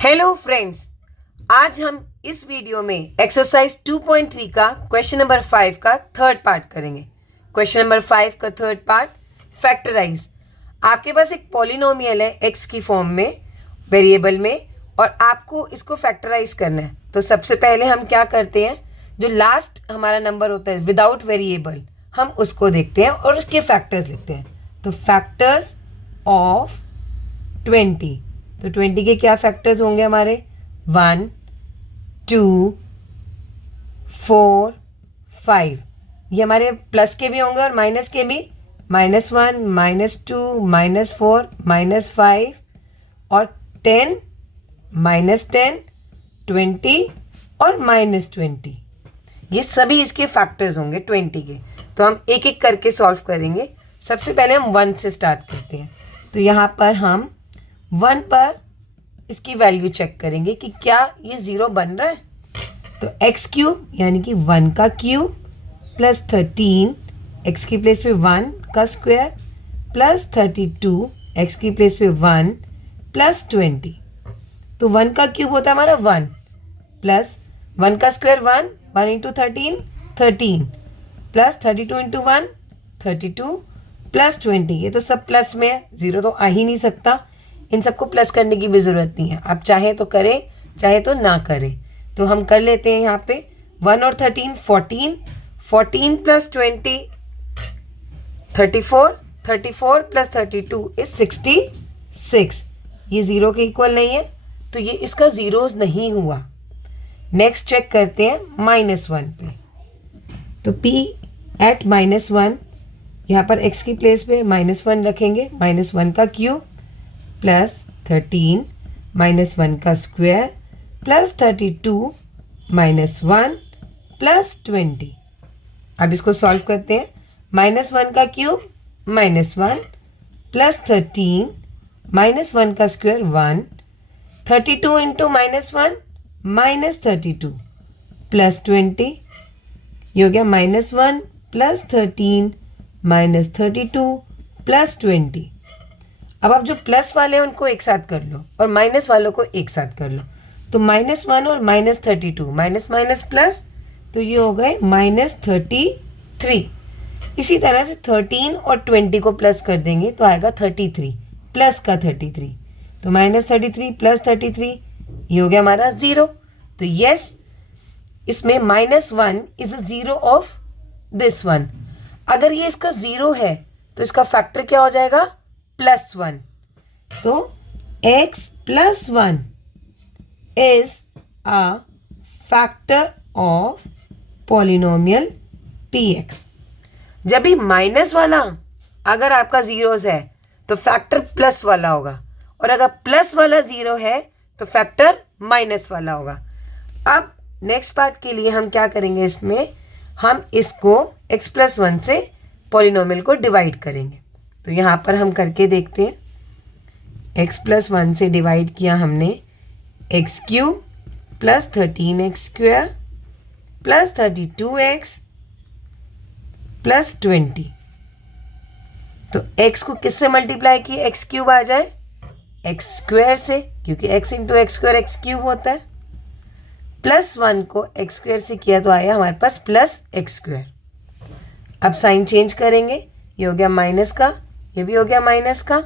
Hello friends, आज हम इस वीडियो में एक्सरसाइज 2.3 का क्वेश्चन नंबर 5 का थर्ड पार्ट करेंगे। क्वेश्चन नंबर 5 का थर्ड पार्ट, फैक्टराइज। आपके पास एक पॉलिनोमियल है एक्स की फॉर्म में, वेरिएबल में, और आपको इसको फैक्टराइज करना है। तो सबसे पहले हम क्या करते हैं, जो लास्ट हमारा नंबर होता है विदाउट वेरिएबल, हम उसको देखते हैं और उसके फैक्टर्स लिखते हैं। तो फैक्टर्स ऑफ 20, तो 20 के क्या फैक्टर्स होंगे हमारे, 1, 2, 4, 5। ये हमारे प्लस के भी होंगे और माइनस के भी, -1, -2, -4, -5 और 10, -10, 20 और -20। ये सभी इसके फैक्टर्स होंगे 20 के। तो हम एक एक करके सॉल्व करेंगे। सबसे पहले हम 1 से स्टार्ट करते हैं। तो यहाँ पर हम 1 पर इसकी वैल्यू चेक करेंगे कि क्या ये 0 बन रहा है। तो एक्स क्यूब यानी कि 1 का क्यूब प्लस 13 एक्स की प्लेस पे 1 का स्क्वायर प्लस 32 एक्स की प्लेस पे 1 प्लस 20। तो 1 का क्यूब होता है हमारा 1 प्लस 1 का square 1 into 13 plus 32 into 1 32 plus 20। ये तो सब प्लस में है, 0 तो आ ही नहीं सकता। इन सबको प्लस करने की भी ज़रूरत नहीं है, आप चाहे तो करें चाहे तो ना करें। तो हम कर लेते हैं यहाँ पे 1 और 13 14 प्लस 20 34 34 प्लस 32 इज 66। ये 0 के इक्वल नहीं है, तो ये इसका ज़ीरोज़ नहीं हुआ। नेक्स्ट चेक करते हैं -1 पे। तो p एट -1, यहाँ पर x की प्लेस पे -1 रखेंगे, -1 का क्यूब प्लस 13 -1 का स्क्वायर प्लस 32 -1 प्लस 20। अब इसको सॉल्व करते हैं। -1 का क्यूब -1 प्लस 13 -1 का स्क्वायर 1, 32 इंटू -1 -32 प्लस 20। ये हो गया -1 प्लस 13 -32 प्लस 20। अब आप जो प्लस वाले हैं उनको एक साथ कर लो और माइनस वालों को एक साथ कर लो। तो -1 और -32, माइनस माइनस प्लस, तो ये हो गए -33। इसी तरह से 13 और 20 को प्लस कर देंगे तो आएगा 33 प्लस का 33। तो -33 प्लस 33, ये हो गया हमारा 0। तो यस, इसमें -1 is a 0 of this one. अगर ये इसका 0 है तो इसका फैक्टर क्या हो जाएगा, +1। तो x + 1 is a factor of polynomial px। जब भी माइनस वाला अगर आपका ज़ीरोज़ है तो फैक्टर प्लस वाला होगा, और अगर प्लस वाला 0 है तो फैक्टर माइनस वाला होगा। अब नेक्स्ट पार्ट के लिए हम क्या करेंगे, इसमें हम इसको x + 1 से पॉलिनोमियल को डिवाइड करेंगे। तो यहाँ पर हम करके देखते हैं। x + 1 से डिवाइड किया हमने, x³ plus 13x² plus 32x plus 20। तो x को किससे मल्टीप्लाई किए, x³ आ जाए x² से, क्योंकि x इंटू x² x³ होता है। +1 को x² से किया तो आया हमारे पास +x²। अब साइन चेंज करेंगे, ये हो गया माइनस का, ये भी हो गया माइनस का,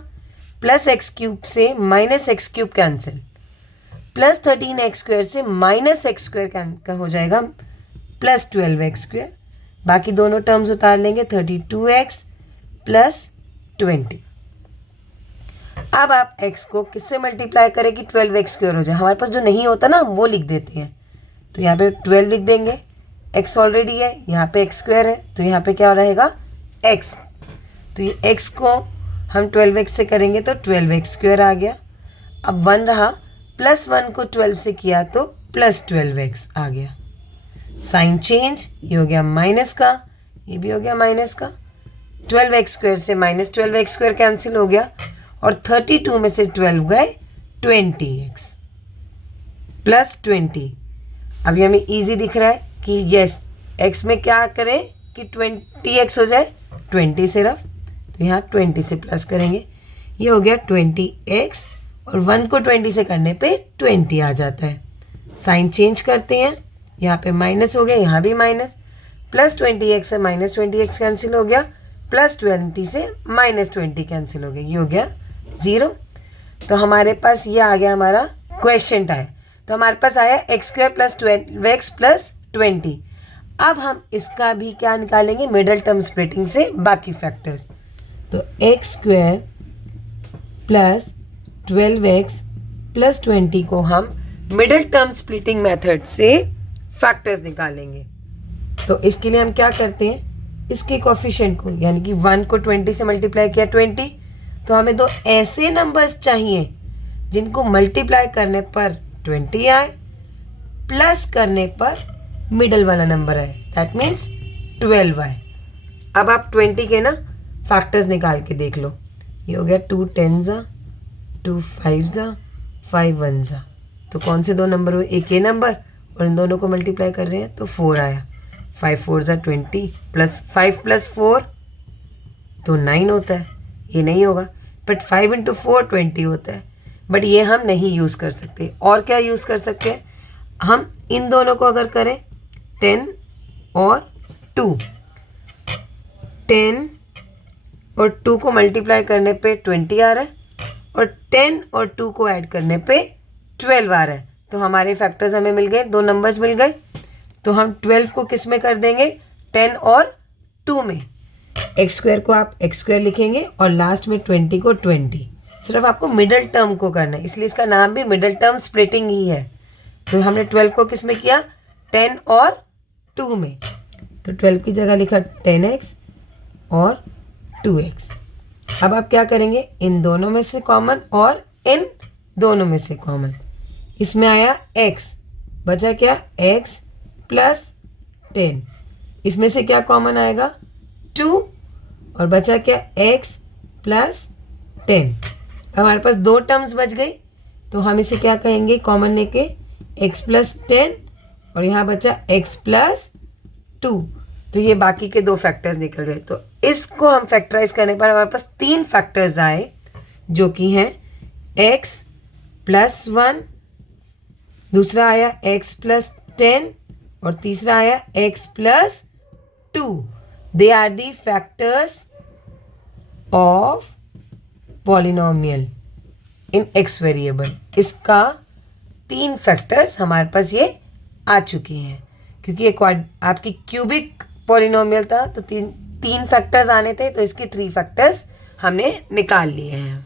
प्लस x³ से -x³ कैंसिल, प्लस 13x² से -x² का हो जाएगा प्लस 12x²। बाकी दोनों टर्म्स उतार लेंगे, 32x प्लस 20। अब आप x को किससे मल्टीप्लाई करें कि 12x² हो जाए। हमारे पास जो नहीं होता ना, हम वो लिख देते हैं। तो यहाँ पे 12 लिख देंगे, x ऑलरेडी है, यहाँ पे x² है, तो यहाँ पे क्या रहेगा x। तो ये x को हम 12x से करेंगे तो 12x² आ गया। अब 1 रहा, +1 को 12 से किया तो प्लस 12x आ गया। साइन चेंज, ये हो गया माइनस का, ये भी हो गया माइनस का, 12x² से -12x² कैंसिल हो गया, और 32 में से 12 गए 20x प्लस 20। अभी हमें इजी दिख रहा है कि यस, x में क्या करें कि 20x हो जाए, 20 सिर्फ, तो यहाँ 20 से प्लस करेंगे, ये हो गया 20x और 1 को 20 से करने पे 20 आ जाता है। साइन चेंज करते हैं, यहाँ पे माइनस हो गया, यहाँ भी माइनस, प्लस 20x से माइनस 20x कैंसिल हो गया, प्लस 20 से माइनस 20 कैंसिल हो गया, ये हो गया 0। तो हमारे पास ये आ गया हमारा क्वेश्चन आया। तो हमारे पास आया x² प्लस 12x प्लस 20। अब हम इसका भी क्या निकालेंगे, मिडल टर्म स्प्लिटिंग से बाकी फैक्टर्स। तो x² प्लस 12x प्लस 20 को हम मिडल टर्म स्प्लिटिंग मेथड से फैक्टर्स निकालेंगे। तो इसके लिए हम क्या करते हैं, इसके कोफिशिएंट को यानी कि 1 को 20 से मल्टीप्लाई किया 20, तो हमें दो ऐसे नंबर्स चाहिए जिनको मल्टीप्लाई करने पर 20 आए, प्लस करने पर मिडल वाला नंबर आए, दैट मीन्स 12 आए। अब आप 20 के ना फैक्टर्स निकाल के देख लो। ये हो गया 2 10 2 5 5 1। तो कौन से दो नंबर हुए, एक ये नंबर और इन दोनों को मल्टीप्लाई कर रहे हैं तो 4 आया। 5 4 20 प्लस 5 प्लस 4 तो 9 होता है, ये नहीं होगा। बट 5 इंटू 4 20 होता है, बट ये हम नहीं यूज़ कर सकते। और क्या यूज़ कर सकते हैं, हम इन दोनों को अगर करें 10 और 2, 10 और 2 को मल्टीप्लाई करने पे 20 आ रहा है और 10 और 2 को ऐड करने पे 12 आ रहा है। तो हमारे फैक्टर्स हमें मिल गए, दो नंबर्स मिल गए। तो हम 12 को किस में कर देंगे, 10 और 2 में। x² को आप x² लिखेंगे और लास्ट में 20 को 20। सिर्फ आपको मिडल टर्म को करना है, इसलिए इसका नाम भी मिडल टर्म स्प्लिटिंग ही है। तो हमने 12 को किस में किया, 10 और 2 में। तो 12 की जगह लिखा 10x और 2x। अब आप क्या करेंगे, इन दोनों में से कॉमन और इन दोनों में से कॉमन। इसमें आया x, बचा क्या, x प्लस 10। इसमें से क्या कॉमन आएगा, 2, और बचा क्या, x प्लस 10। अब हमारे पास दो टर्म्स बच गई, तो हम इसे क्या कहेंगे, कॉमन लेके x प्लस 10 और यहाँ बचा x प्लस 2। तो ये बाकी के दो फैक्टर्स निकल गए। तो इसको हम फैक्टराइज करने पर हमारे पास 3 फैक्टर्स आए, जो कि हैं x प्लस 1, दूसरा आया x प्लस 10 और तीसरा आया x plus 2। They are the factors of polynomial in x variable. इसका 3 फैक्टर्स हमारे पास ये आ चुकी हैं, क्योंकि एक आपकी क्यूबिक पॉलिनोमियल था तो तीन फैक्टर्स आने थे, तो इसके 3 फैक्टर्स हमने निकाल लिए हैं।